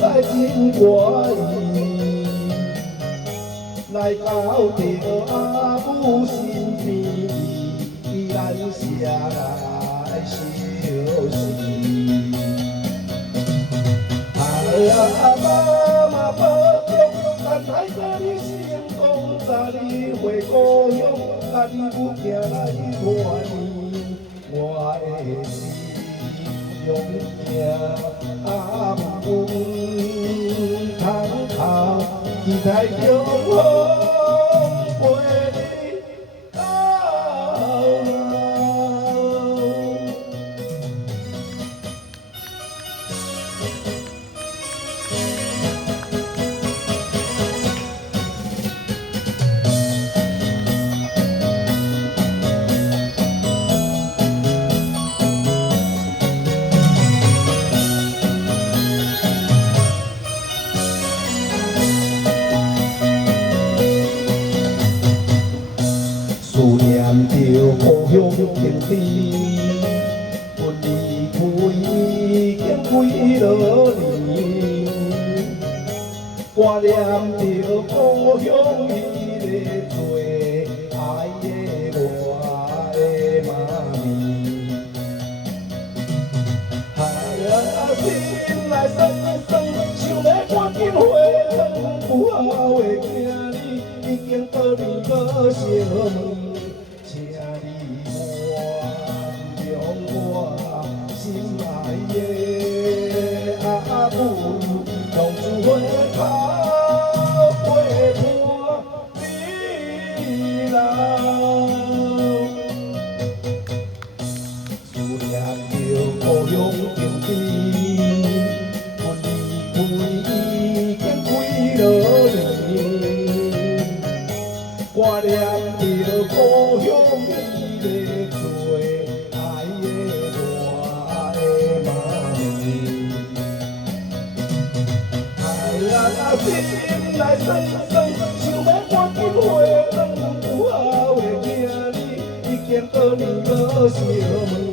在真怪异，来到着阿母身边，依然写来相思。妈妈保重，等待着你成功，12岁故乡，甲你母行来多年，我的心永定阿母窗头，期待着风陪你到老。思念着故乡天地，阮离开已经几多年，挂念着故乡迄个最爱的我的妈咪，心内酸酸，想要赶紧回转，有后的囝儿已经多年无相问。请你原谅我心爱的阿母，当初花头陪伴你老。思念着故乡天地，阮离开已经几多年，挂念着故乡。心内酸酸，想要赶紧回转，有后的囝儿已经多年无相问。